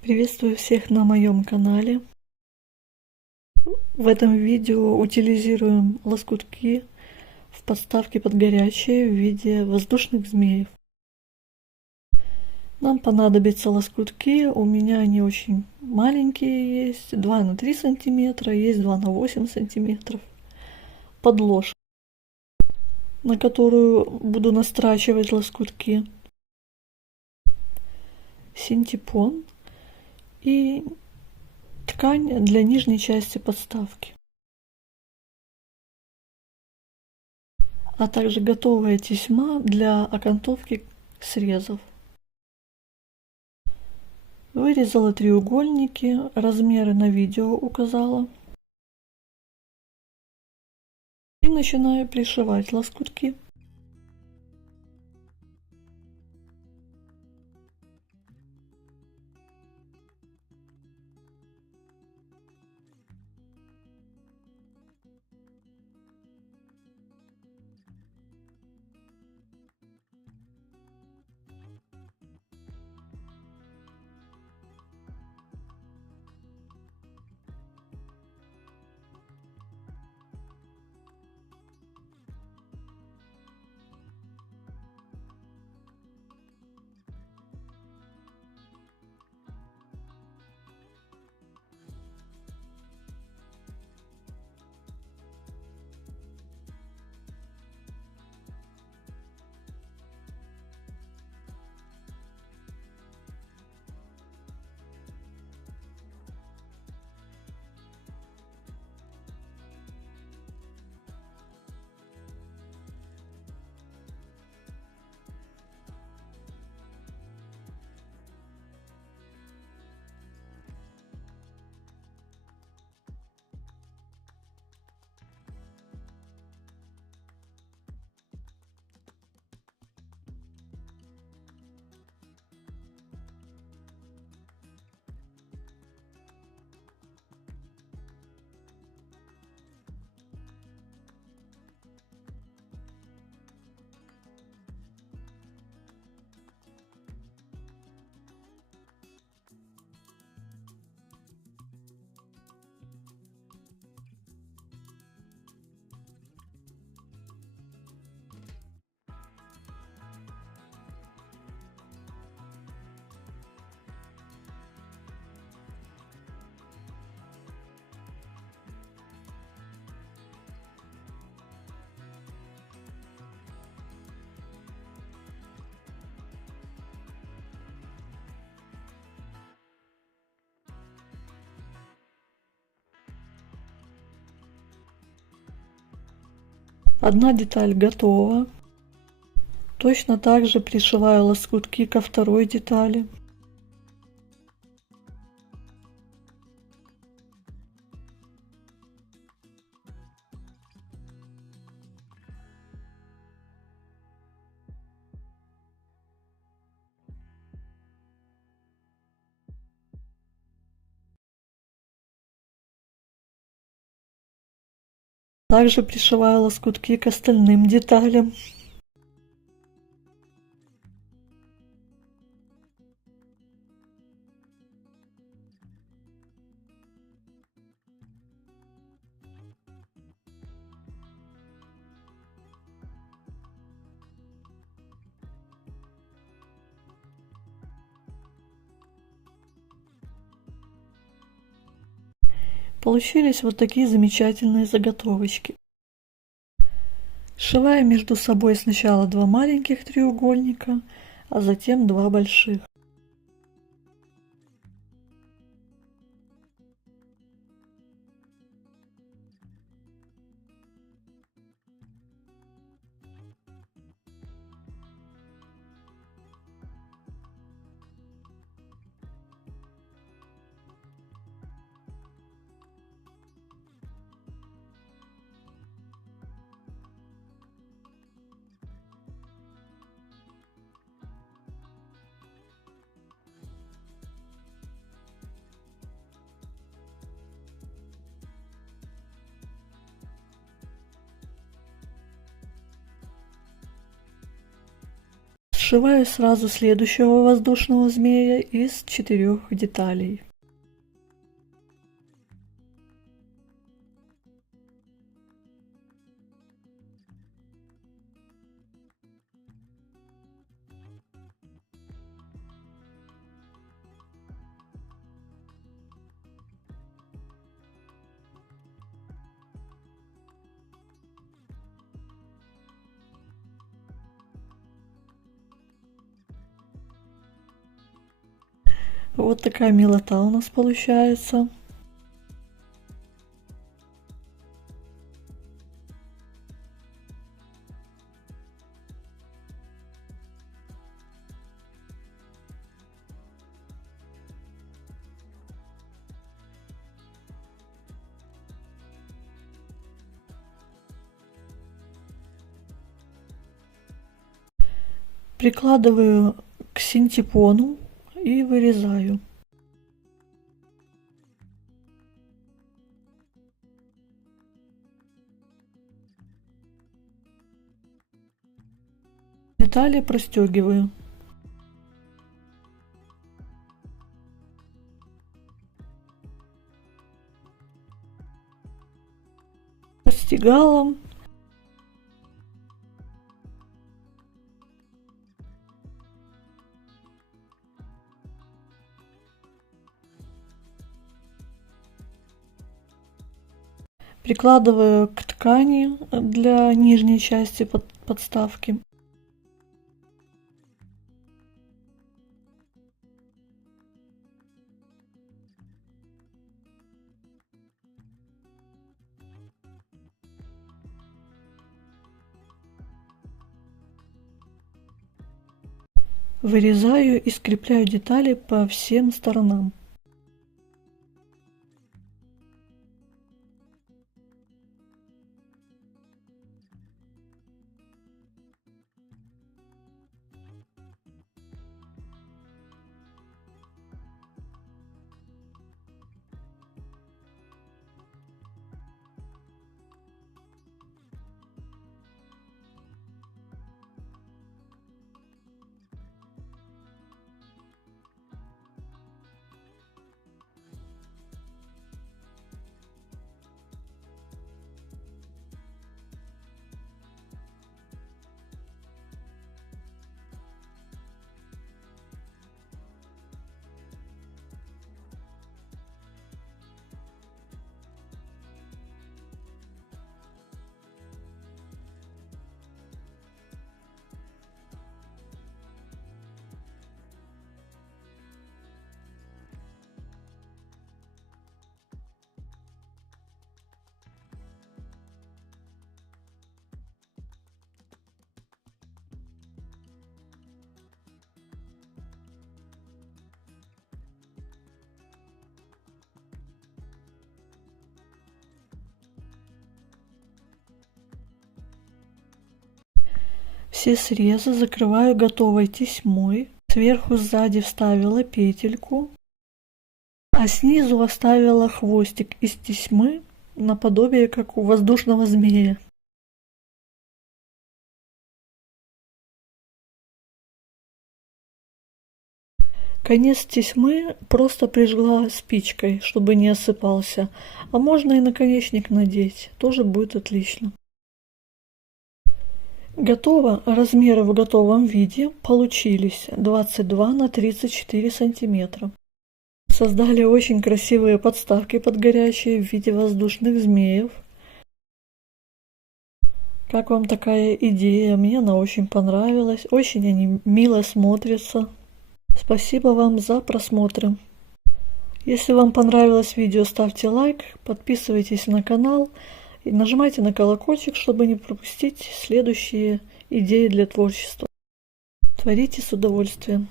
Приветствую всех на моем канале. В этом видео утилизируем лоскутки в подставке под горячее в виде воздушных змеев. Нам понадобятся лоскутки, у меня они очень маленькие есть, 2 на 3 сантиметра, есть 2 на 8 сантиметров. Подложка, на которую буду настрачивать лоскутки. Синтепон и ткань для нижней части подставки, а также готовая тесьма для окантовки срезов. Вырезала треугольники, размеры на видео указала. И начинаю пришивать лоскутки. Одна деталь готова. Точно так же пришиваю лоскутки ко второй детали. Также пришиваю лоскутки к остальным деталям. Получились вот такие замечательные заготовочки. Сшиваю между собой сначала 2 маленьких треугольника, а затем 2 больших. Сшиваю сразу следующего воздушного змея из 4 деталей. Вот такая милота у нас получается. Прикладываю к синтепону и вырезаю. Детали простегиваю. Постигала. Прикладываю к ткани для нижней части подставки. Вырезаю и скрепляю детали по всем сторонам. Все срезы закрываю готовой тесьмой. Сверху сзади вставила петельку, а снизу оставила хвостик из тесьмы наподобие как у воздушного змея. Конец тесьмы просто прижгла спичкой, чтобы не осыпался, а можно и наконечник надеть, тоже будет отлично. Готово. Размеры в готовом виде получились 22 на 34 сантиметра. Создали очень красивые подставки под горячие в виде воздушных змеев. Как вам такая идея? Мне она очень понравилась. Очень они мило смотрятся. Спасибо вам за просмотр. Если вам понравилось видео, ставьте лайк, подписывайтесь на канал и нажимайте на колокольчик, чтобы не пропустить следующие идеи для творчества. Творите с удовольствием.